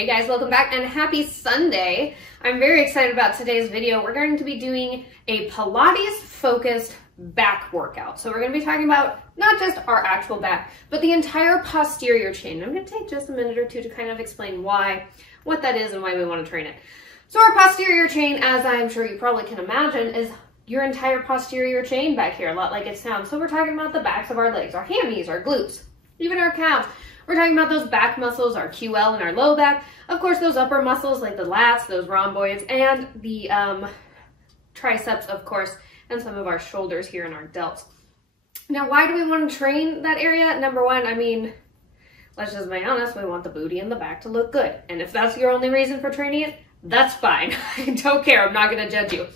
Hey guys, welcome back and happy Sunday. I'm very excited about today's video. We're going to be doing a Pilates focused back workout. So we're going to be talking about not just our actual back, but the entire posterior chain. I'm going to take just a minute or two to kind of explain what that is and why we want to train it. So our posterior chain, as I'm sure you probably can imagine, is your entire posterior chain back here, a lot like it sounds. So we're talking about the backs of our legs, our hammies, our glutes, even our calves. We're talking about those back muscles, our QL and our low back. Of course, those upper muscles like the lats, those rhomboids, and the triceps, of course, and some of our shoulders here and our delts. Now, why do we want to train that area? Number one, I mean, let's just be honest, we want the booty and the back to look good. And if that's your only reason for training it, that's fine. I don't care. I'm not going to judge you.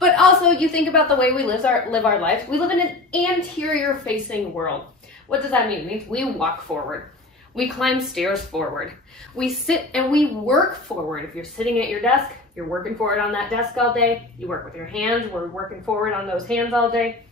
But also, you think about the way we live our lives. We live in an anterior facing world. What does that mean? It means we walk forward. We climb stairs forward. We sit and we work forward. If you're sitting at your desk, you're working forward on that desk all day. You work with your hands. We're working forward on those hands all day.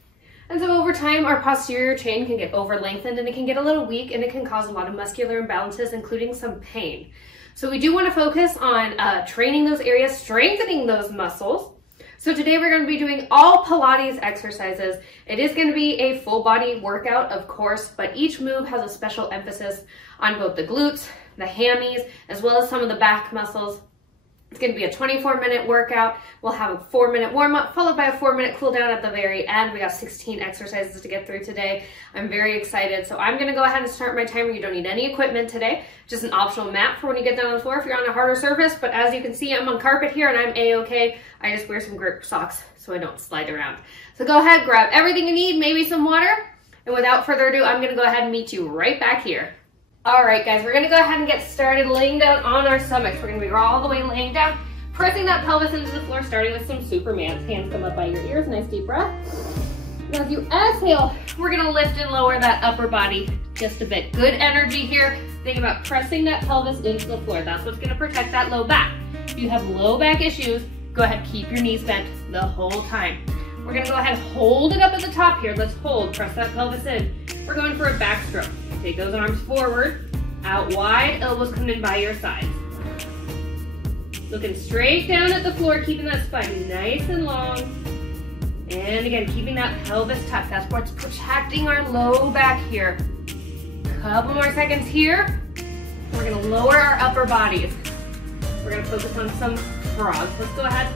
And so over time, our posterior chain can get over lengthened and it can get a little weak and it can cause a lot of muscular imbalances, including some pain. So we do want to focus on training those areas, strengthening those muscles. So today we're going to be doing all Pilates exercises. It is going to be a full body workout, of course, but each move has a special emphasis on both the glutes, the hammies, as well as some of the back muscles. It's going to be a 24-minute workout. We'll have a 4-minute warm-up followed by a 4-minute cool down at the very end. We got 16 exercises to get through today. I'm very excited. So I'm going to go ahead and start my timer. You don't need any equipment today, just an optional mat for when you get down on the floor if you're on a harder surface. But as you can see, I'm on carpet here and I'm A-okay. I just wear some grip socks so I don't slide around. So go ahead, grab everything you need, maybe some water. And without further ado, I'm going to go ahead and meet you right back here. All right, guys, we're going to go ahead and get started laying down on our stomachs. We're going to be all the way laying down, pressing that pelvis into the floor, starting with some Supermans. Hands come up by your ears, nice deep breath. Now as you exhale, we're going to lift and lower that upper body just a bit. Good energy here. Think about pressing that pelvis into the floor. That's what's going to protect that low back. If you have low back issues, go ahead, keep your knees bent the whole time. We're going to go ahead and hold it up at the top here. Let's hold, press that pelvis in. We're going for a back stroke. Take those arms forward, out wide, elbows come in by your sides. Looking straight down at the floor, keeping that spine nice and long. And again, keeping that pelvis tucked. That's what's protecting our low back here. Couple more seconds here. We're gonna lower our upper bodies. We're gonna focus on some frogs. Let's go ahead,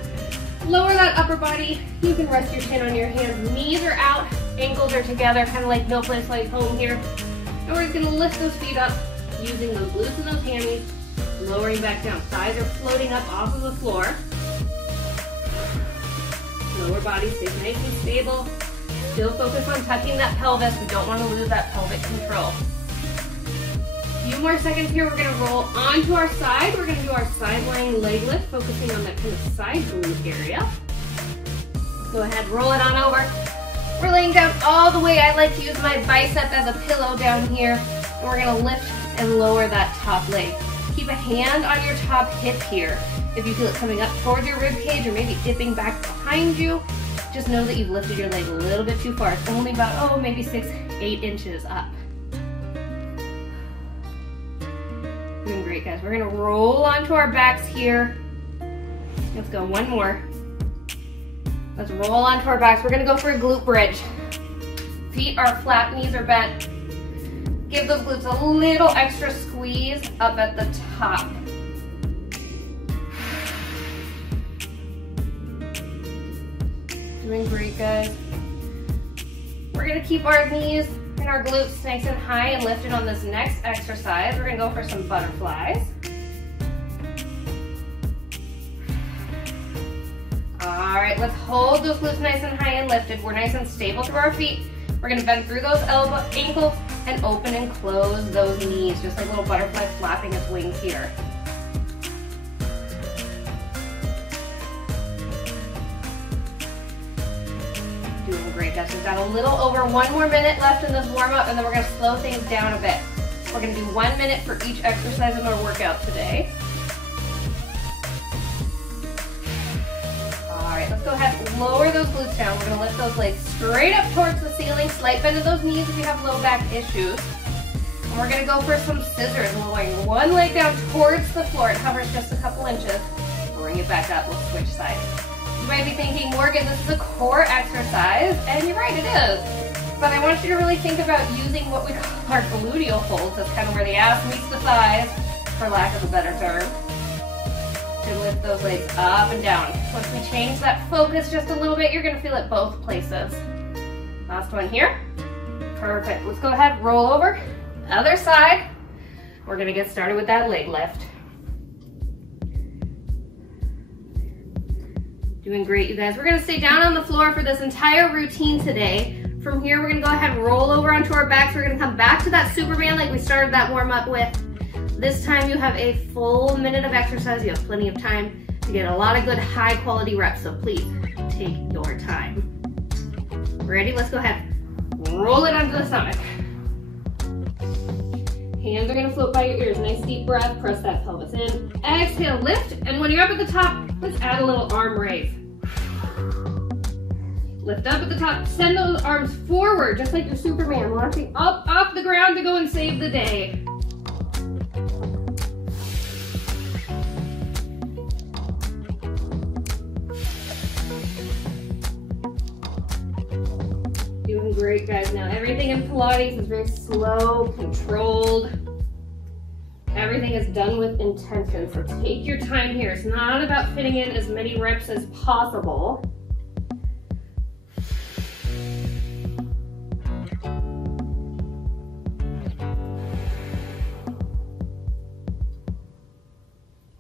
lower that upper body. You can rest your chin on your hands. Knees are out, ankles are together, kind of like no place like home here. And we're just gonna lift those feet up using those glutes and those hammies, lowering back down. Thighs are floating up off of the floor. Lower body stays nice and stable. Still focus on tucking that pelvis. We don't want to lose that pelvic control. A few more seconds here. We're gonna roll onto our side. We're gonna do our side lying leg lift, focusing on that kind of side glute area. Go ahead, roll it on over. We're laying down all the way. I like to use my bicep as a pillow down here. And we're gonna lift and lower that top leg. Keep a hand on your top hip here. If you feel it coming up towards your rib cage or maybe dipping back behind you, just know that you've lifted your leg a little bit too far. It's only about, maybe 6-8 inches up. Doing great, guys. We're gonna roll onto our backs here. Let's go, one more. Let's roll onto our backs. We're gonna go for a glute bridge. Feet are flat, knees are bent. Give those glutes a little extra squeeze up at the top. Doing great, guys. We're gonna keep our knees and our glutes nice and high and lifted on this next exercise. We're gonna go for some butterflies. All right, let's hold those glutes nice and high and lifted. We're nice and stable through our feet. We're gonna bend through those ankles and open and close those knees, just like a little butterfly flapping its wings here. Doing great, guys. We've got a little over 1 more minute left in this warm-up, and then we're gonna slow things down a bit. We're gonna do 1 minute for each exercise in our workout today. All right, let's go ahead and lower those glutes down. We're gonna lift those legs straight up towards the ceiling. Slight bend of those knees if you have low back issues. We're gonna go for some scissors, lowering one leg down towards the floor. It hovers just a couple inches. Bring it back up, we'll switch sides. You might be thinking, Morgan, this is a core exercise, and you're right, it is. But I want you to really think about using what we call our gluteal folds. That's kind of where the ass meets the thighs, for lack of a better term, to lift those legs up and down. Once we change that focus just a little bit, you're gonna feel it both places. Last one here. Perfect. Let's go ahead, roll over. Other side. We're gonna get started with that leg lift. Doing great, you guys. We're gonna stay down on the floor for this entire routine today. From here, we're gonna go ahead and roll over onto our backs. We're gonna come back to that Superman like we started that warm up with. This time you have a full minute of exercise. You have plenty of time to get a lot of good high quality reps, so please take your time. Ready? Let's go ahead. Roll it onto the stomach. Hands are gonna float by your ears. Nice deep breath, press that pelvis in. Exhale, lift, and when you're up at the top, let's add a little arm raise. Lift up at the top, send those arms forward, just like your Superman, launching up off the ground to go and save the day. Doing great, guys. Now everything in Pilates is very slow, controlled. Everything is done with intention, so take your time here. It's not about fitting in as many reps as possible.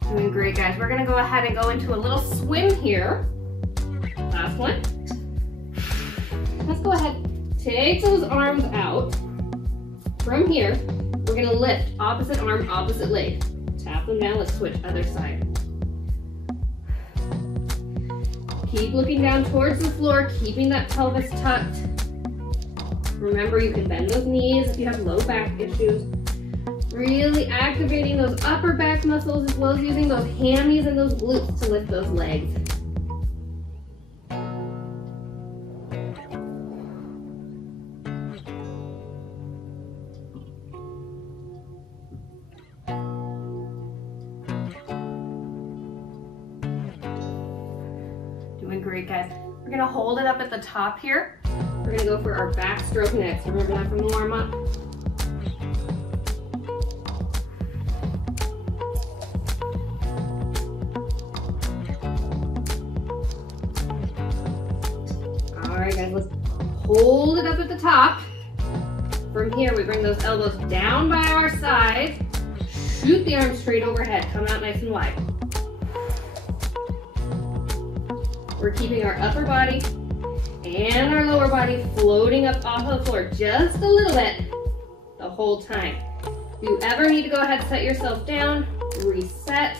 Doing great, guys. We're gonna go ahead and go into a little swim here. Last one. Let's go ahead, take those arms out. From here, we're gonna lift opposite arm, opposite leg. Tap them down, let's switch other side. Keep looking down towards the floor, keeping that pelvis tucked. Remember, you can bend those knees if you have low back issues. Really activating those upper back muscles as well as using those hammies and those glutes to lift those legs. Doing great, guys. We're gonna hold it up at the top here. We're gonna go for our backstroke next. Remember that from the warm up? All right, guys, let's hold it up at the top. From here, we bring those elbows down by our side. Shoot the arms straight overhead. Come out nice and wide. We're keeping our upper body and our lower body floating up off of the floor just a little bit the whole time. If you ever need to go ahead and set yourself down, reset,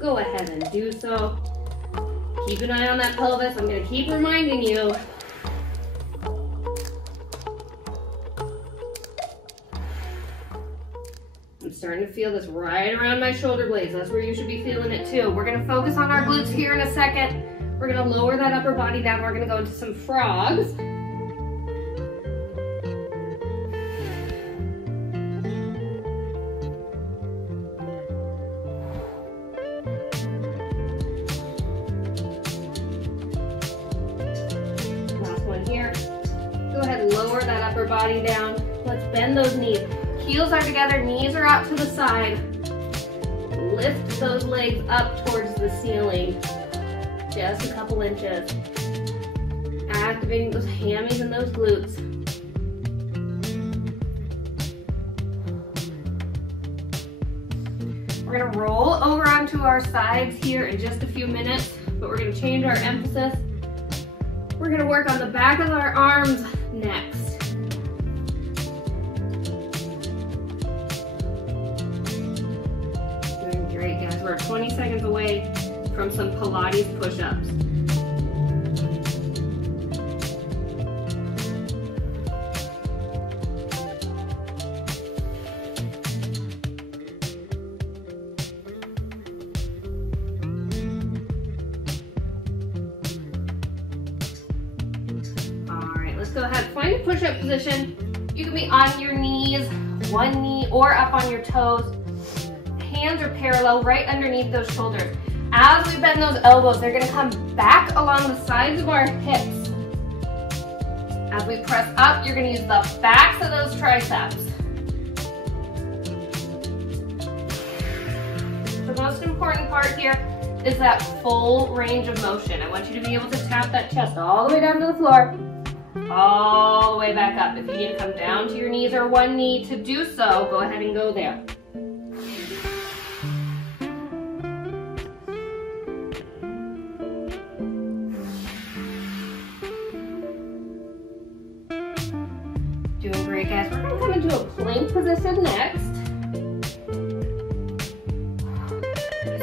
go ahead and do so. Keep an eye on that pelvis. I'm going to keep reminding you. I'm starting to feel this right around my shoulder blades. That's where you should be feeling it too. We're going to focus on our glutes here in a second. We're going to lower that upper body down. We're going to go into some frogs. Last one here. Go ahead and lower that upper body down. Let's bend those knees. Heels are together, knees are out to the side. Lift those legs up towards the ceiling. Just a couple inches. Activating those hammies and those glutes. We're gonna roll over onto our sides here in just a few minutes, but we're gonna change our emphasis. We're gonna work on the back of our arms next. Doing great, guys. We're 20 seconds away from some Pilates push-ups. All right, let's go ahead. Find a push-up position. You can be on your knees, one knee or up on your toes. Hands are parallel right underneath those shoulders. As we bend those elbows, they're gonna come back along the sides of our hips. As we press up, you're gonna use the backs of those triceps. The most important part here is that full range of motion. I want you to be able to tap that chest all the way down to the floor, all the way back up. If you need to come down to your knees or one knee to do so, go ahead and go there. Doing great, guys. We're gonna come into a plank position next.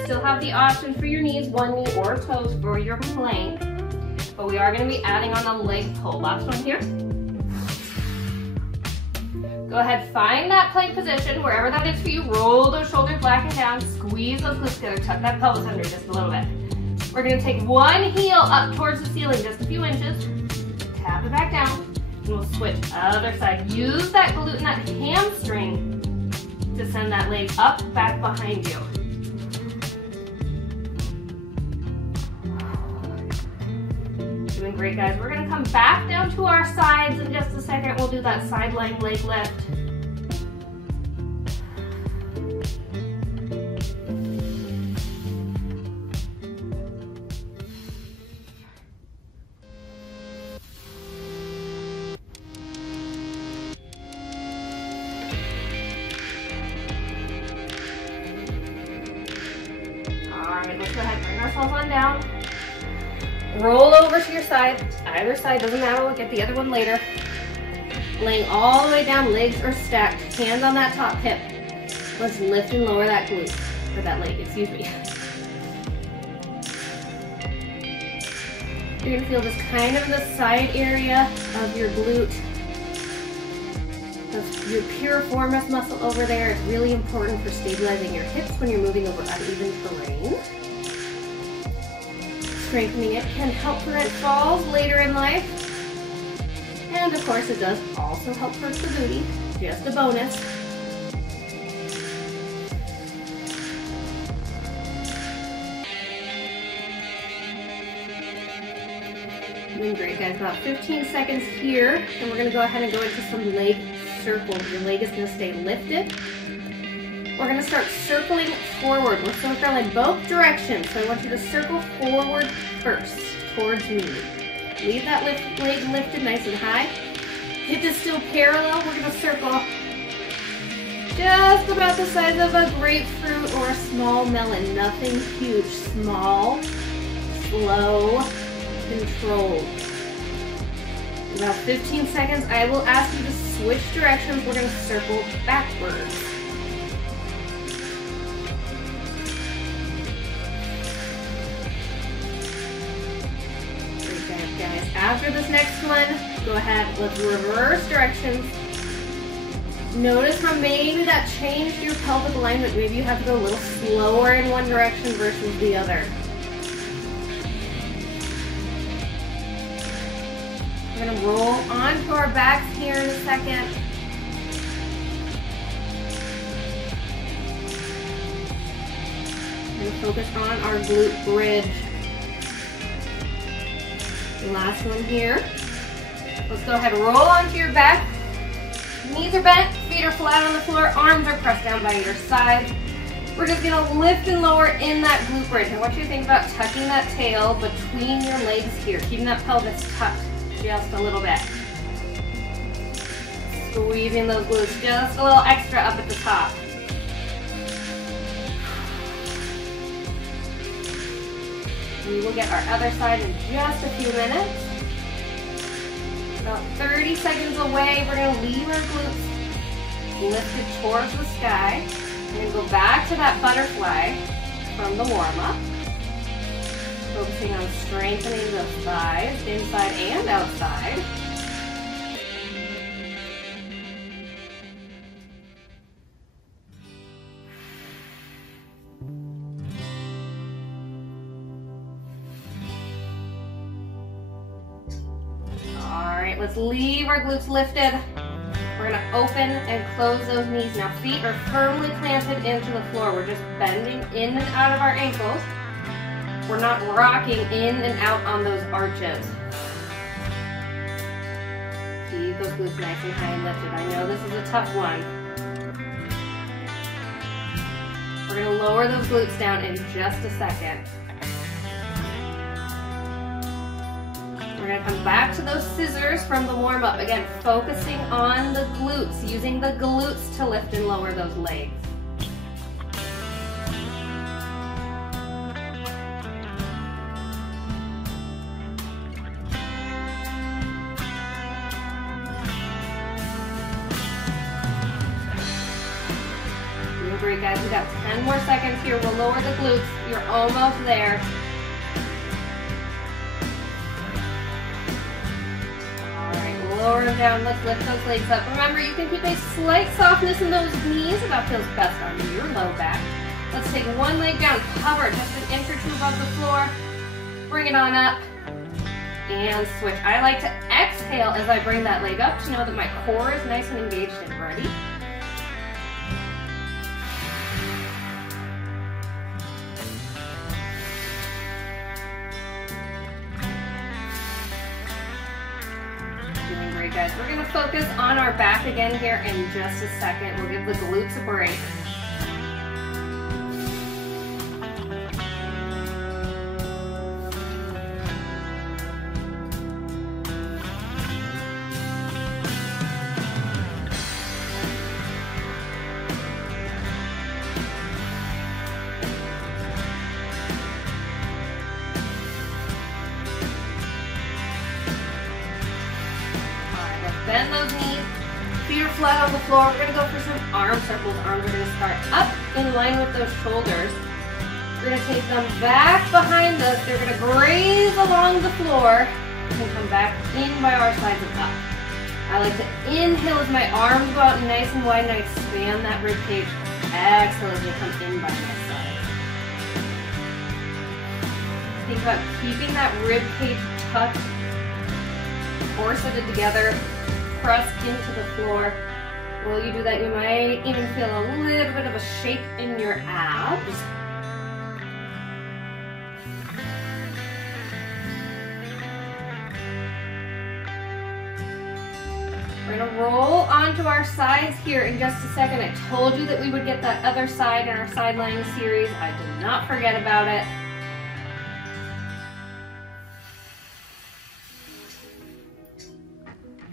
Still have the option for your knees, one knee or toes for your plank, but we are going to be adding on a leg pull. Last one here. Go ahead, find that plank position, wherever that is for you. Roll those shoulders back and down, squeeze those glutes together, tuck that pelvis under just a little bit. We're going to take one heel up towards the ceiling, just a few inches, tap it back down, and we'll switch other side. Use that glute and that hamstring to send that leg up, back behind you. Doing great, guys. We're going to come back down to our sides in just a second. We'll do that sideline leg lift. All right, let's go ahead and bring ourselves on down. Roll over to your side, either side, doesn't matter, we'll get the other one later. Laying all the way down, legs are stacked, hands on that top hip. Let's lift and lower that glute, or that leg, excuse me. You're gonna feel this kind of in the side area of your glute. Your piriformis muscle over there is really important for stabilizing your hips when you're moving over uneven terrain. Strengthening it can help prevent falls later in life. And of course it does also help hurt the booty, just a bonus. Doing great, guys. About 15 seconds here, and we're gonna go ahead and go into some leg circles. Your leg is gonna stay lifted. We're gonna start circling forward. We're circling in both directions, so I want you to circle forward first, towards me. Leave that leg lifted nice and high. Hip is still parallel. We're gonna circle just about the size of a grapefruit or a small melon. Nothing huge, small, slow, controlled. In about 15 seconds, I will ask you to switch directions. We're gonna circle backwards. Guys, after this next one, go ahead, let's reverse directions. Notice how maybe that changed your pelvic alignment. Maybe you have to go a little slower in one direction versus the other. We're gonna roll onto our backs here in a second. We're gonna focus on our glute bridge. Last one here. Let's go ahead and roll onto your back. Knees are bent, feet are flat on the floor, arms are pressed down by either side. We're just gonna lift and lower in that glute bridge. I want you to think about tucking that tail between your legs here, keeping that pelvis tucked just a little bit. Squeezing those glutes just a little extra up at the top. We will get our other side in just a few minutes. About 30 seconds away, we're going to leave our glutes lifted towards the sky. We're going to go back to that butterfly from the warm-up. Focusing on strengthening the thighs, inside and outside. Let's leave our glutes lifted. We're we're gonna open and close those knees. Now feet are firmly planted into the floor. We're just bending in and out of our ankles. We're not rocking in and out on those arches. Keep those glutes nice and high and lifted. I know this is a tough one. We're gonna lower those glutes down in just a second. We're gonna come back to those scissors from the warm up. Again, focusing on the glutes, using the glutes to lift and lower those legs. Great, guys. We got 10 more seconds here. We'll lower the glutes. You're almost there. All right, lower them down. Let's lift those legs up. Remember, you can keep a slight softness in those knees. That feels best on your low back. Let's take one leg down. Hover just an inch or two above the floor. Bring it on up. And switch. I like to exhale as I bring that leg up to know that my core is nice and engaged and ready. Doing great, guys. We're going to focus on our back again here in just a second. We'll give the glutes a break. Bend those knees, feet are flat on the floor. We're going to go for some arm circles. Arms are going to start up in line with those shoulders. We're going to take them back behind us. They're going to graze along the floor and come back in by our sides and up. I like to inhale as my arms go out nice and wide and I expand that rib cage. Exhale as they come in by my side. Think about keeping that rib cage tucked, corseted together. Press into the floor. While you do that, you might even feel a little bit of a shake in your abs. We're going to roll onto our sides here in just a second. I told you that we would get that other side in our side lying series. I did not forget about it.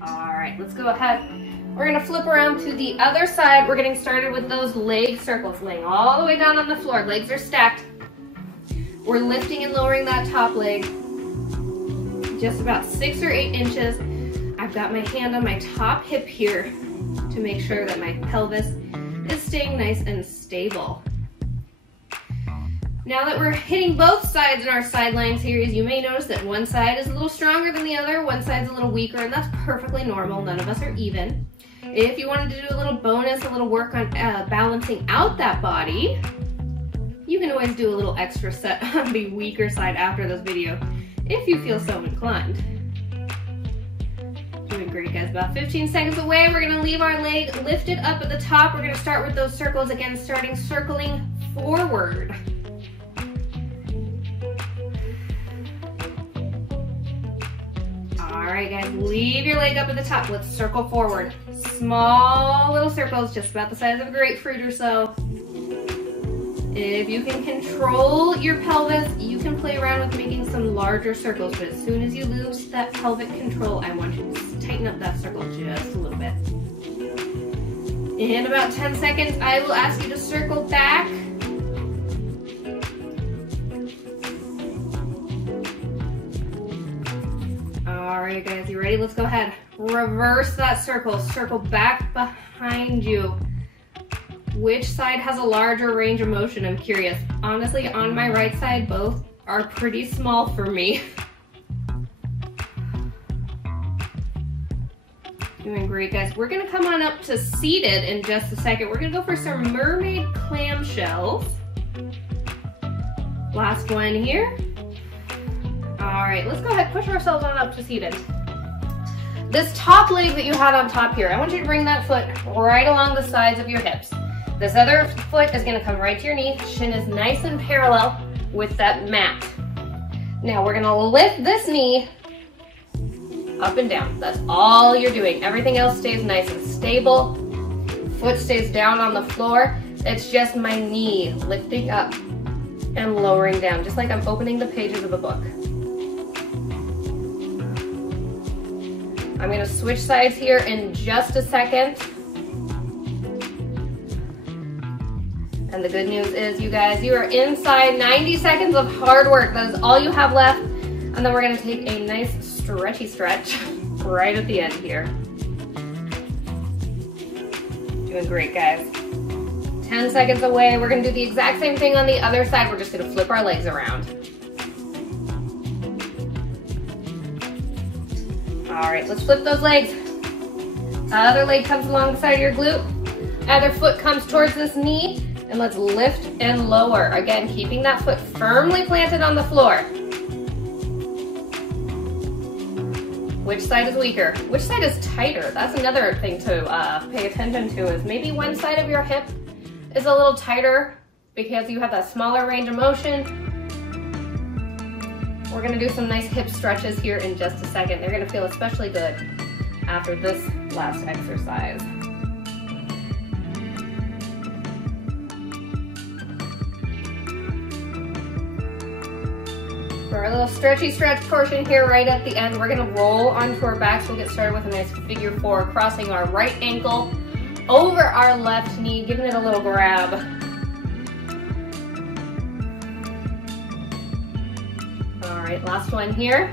Alright, let's go ahead. We're going to flip around to the other side. We're getting started with those leg circles, laying all the way down on the floor. Legs are stacked. We're lifting and lowering that top leg just about 6 or 8 inches. I've got my hand on my top hip here to make sure that my pelvis is staying nice and stable. Now that we're hitting both sides in our side lying series, you may notice that one side is a little stronger than the other, one side's a little weaker, and that's perfectly normal. None of us are even. If you wanted to do a little bonus, a little work on balancing out that body, you can always do a little extra set on the weaker side after this video, if you feel so inclined. Doing great, guys. About 15 seconds away, we're gonna leave our leg lifted up at the top. We're gonna start with those circles again, starting circling forward. Alright guys, leave your leg up at the top. Let's circle forward. Small little circles, just about the size of a grapefruit or so. If you can control your pelvis, you can play around with making some larger circles, but as soon as you lose that pelvic control, I want you to tighten up that circle just a little bit. In about 10 seconds, I will ask you to circle back. Alright guys, you ready? Let's go ahead. Reverse that circle. Circle back behind you. Which side has a larger range of motion? I'm curious. Honestly, on my right side, both are pretty small for me. Doing great, guys. We're gonna come on up to seated in just a second. We're gonna go for some mermaid clamshells. Last one here. All right, let's go ahead, push ourselves on up to seated. This top leg that you had on top here, I want you to bring that foot right along the sides of your hips. This other foot is gonna come right to your knee. Shin is nice and parallel with that mat. Now we're gonna lift this knee up and down. That's all you're doing. Everything else stays nice and stable. Foot stays down on the floor. It's just my knee lifting up and lowering down, just like I'm opening the pages of a book. I'm gonna switch sides here in just a second. And the good news is, you guys, you are inside 90 seconds of hard work. That is all you have left. And then we're gonna take a nice stretchy stretch right at the end here. Doing great, guys. 10 seconds away. We're gonna do the exact same thing on the other side. We're just gonna flip our legs around. All right, let's flip those legs. Other leg comes along the side of your glute. Other foot comes towards this knee, and let's lift and lower. Again, keeping that foot firmly planted on the floor. Which side is weaker? Which side is tighter? That's another thing to pay attention to, is maybe one side of your hip is a little tighter because you have that smaller range of motion. We're gonna do some nice hip stretches here in just a second. They're gonna feel especially good after this last exercise. For our little stretchy stretch portion here right at the end, we're gonna roll onto our backs. We'll get started with a nice figure four, crossing our right ankle over our left knee, giving it a little grab. All right, last one here.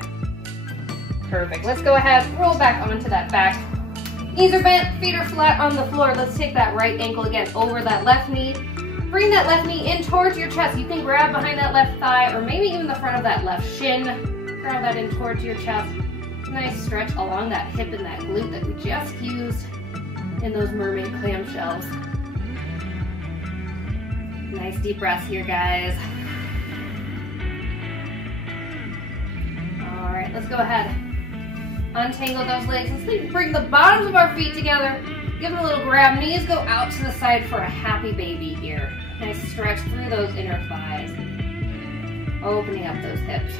Perfect. Let's go ahead, roll back onto that back. Knees are bent, feet are flat on the floor. Let's take that right ankle again over that left knee. Bring that left knee in towards your chest. You can grab behind that left thigh or maybe even the front of that left shin. Grab that in towards your chest. Nice stretch along that hip and that glute that we just used in those mermaid clamshells. Nice deep breaths here, guys. All right, let's go ahead. Untangle those legs and bring the bottoms of our feet together. Give them a little grab. Knees go out to the side for a happy baby here. Nice stretch through those inner thighs. Opening up those hips.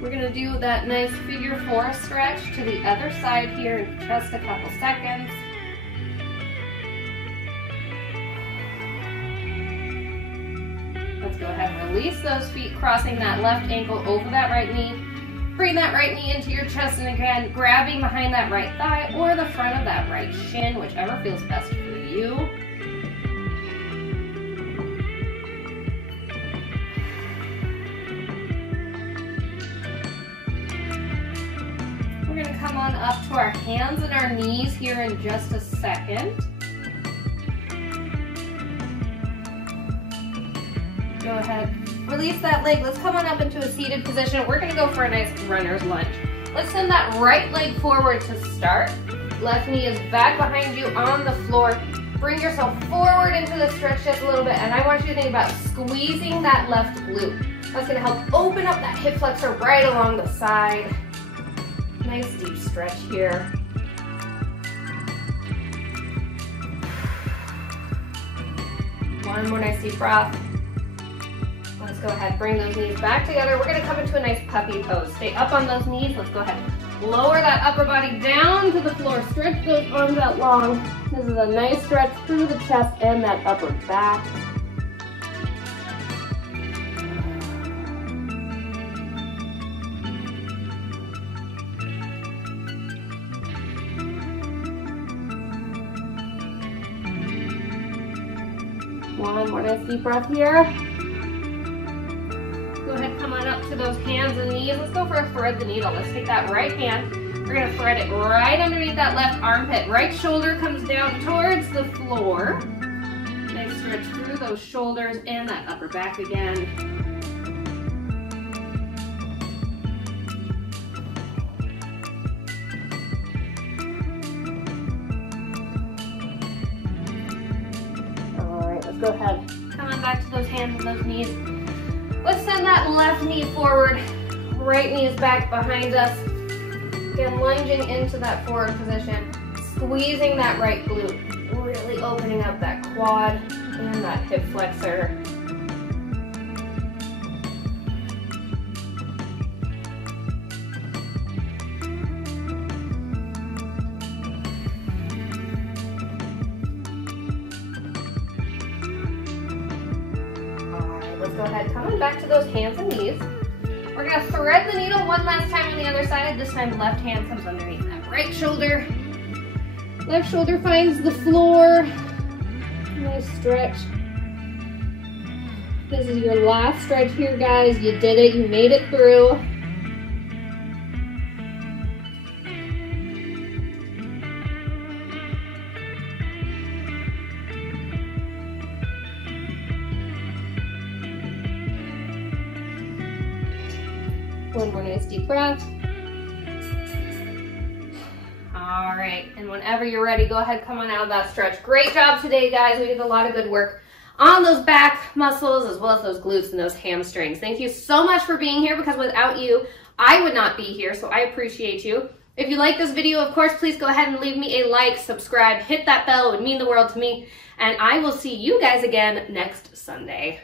We're gonna do that nice figure four stretch to the other side here in just a couple seconds. Let's go ahead and release those feet, crossing that left ankle over that right knee. Bring that right knee into your chest, and again, grabbing behind that right thigh or the front of that right shin, whichever feels best for you. We're gonna come on up to our hands and our knees here in just a second. Go ahead, release that leg. Let's come on up into a seated position. We're gonna go for a nice runner's lunge. Let's send that right leg forward to start. Left knee is back behind you on the floor. Bring yourself forward into the stretch just a little bit, and I want you to think about squeezing that left glute. That's gonna help open up that hip flexor right along the side. Nice deep stretch here. One more nice deep breath. Let's go ahead, bring those knees back together. We're gonna come into a nice puppy pose. Stay up on those knees. Let's go ahead, lower that upper body down to the floor. Stretch those arms out long. This is a nice stretch through the chest and that upper back. One more nice deep breath here. Go ahead, come on up to those hands and knees. Let's go for a thread the needle. Let's take that right hand. We're gonna thread it right underneath that left armpit. Right shoulder comes down towards the floor. Nice stretch through those shoulders and that upper back again. All right, let's go ahead. Come on back to those hands and those knees. Let's send that left knee forward. Right knee is back behind us. Again, lunging into that forward position, squeezing that right glute, really opening up that quad and that hip flexor. Let's go ahead, coming back to those hands and knees. We're gonna thread the needle one last time on the other side. This time left hand comes underneath that right shoulder. Left shoulder finds the floor. Nice stretch. This is your last stretch here, guys. You did it, you made it through. One more nice deep breath. All right, and whenever you're ready, go ahead, come on out of that stretch. Great job today, guys. We did a lot of good work on those back muscles as well as those glutes and those hamstrings. Thank you so much for being here, because without you, I would not be here, so I appreciate you. If you like this video, of course, please go ahead and leave me a like, subscribe, hit that bell. It would mean the world to me, and I will see you guys again next Sunday.